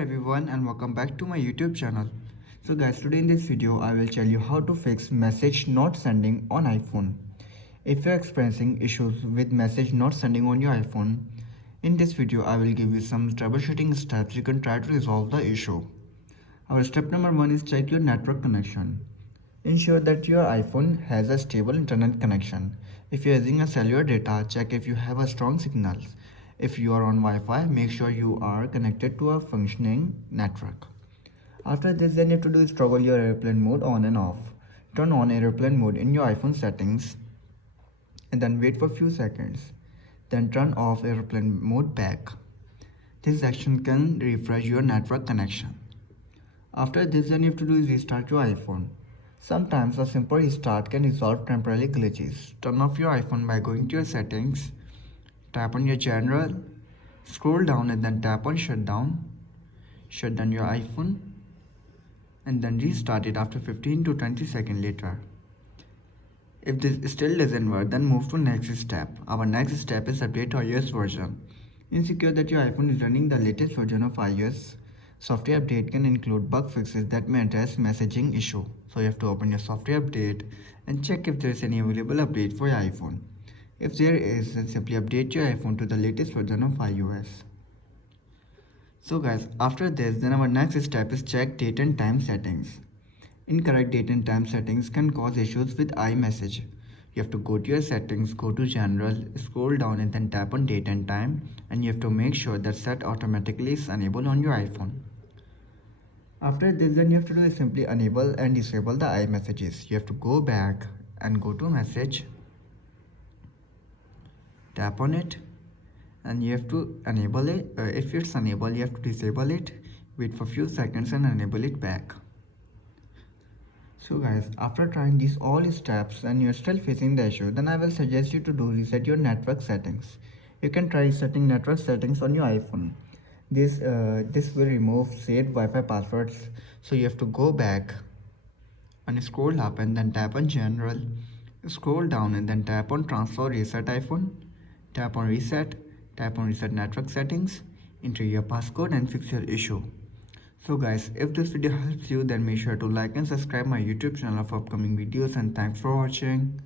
Everyone and welcome back to my YouTube channel. So guys, today in this video I will tell you how to fix message not sending on iPhone. If you're experiencing issues with message not sending on your iPhone, in this video I will give you some troubleshooting steps you can try to resolve the issue. Our step number 1 is check your network connection. Ensure that your iPhone has a stable internet connection. If you're using a cellular data, check if you have a strong signal. If you are on Wi-Fi, make sure you are connected to a functioning network. After this, then you have to do is toggle your airplane mode on and off. Turn on airplane mode in your iPhone settings and then wait for few seconds. Then turn off airplane mode back. This action can refresh your network connection. After this, then you have to do is restart your iPhone. Sometimes a simple restart can resolve temporary glitches. Turn off your iPhone by going to your settings, tap on your general, scroll down and then tap on shutdown. Shut down your iPhone and then restart it after 15 to 20 seconds later. If this still doesn't work, then move to next step. Our next step is update iOS version. Ensure that your iPhone is running the latest version of iOS. Software update can include bug fixes that may address messaging issue. So you have to open your software update and check if there is any available update for your iPhone. If there is, then simply update your iPhone to the latest version of iOS. So guys, after this, then our next step is check date and time settings. Incorrect date and time settings can cause issues with iMessage. You have to go to your settings, go to general, scroll down and then tap on date and time, and you have to make sure that set automatically is enabled on your iPhone. After this, then you have to do is simply enable and disable the iMessages. You have to go back and go to message, tap on it and you have to enable it. If it's enabled, you have to disable it, wait for few seconds and enable it back. So guys, after trying these all steps and you're still facing the issue, then I will suggest you to do reset your network settings. You can try setting network settings on your iPhone. This will remove saved Wi-Fi passwords. So you have to go back and scroll up and then tap on general, scroll down and then tap on transfer reset iPhone, tap on reset network settings, enter your passcode and fix your issue. So guys, if this video helps you, then make sure to like and subscribe my YouTube channel for upcoming videos, and thanks for watching.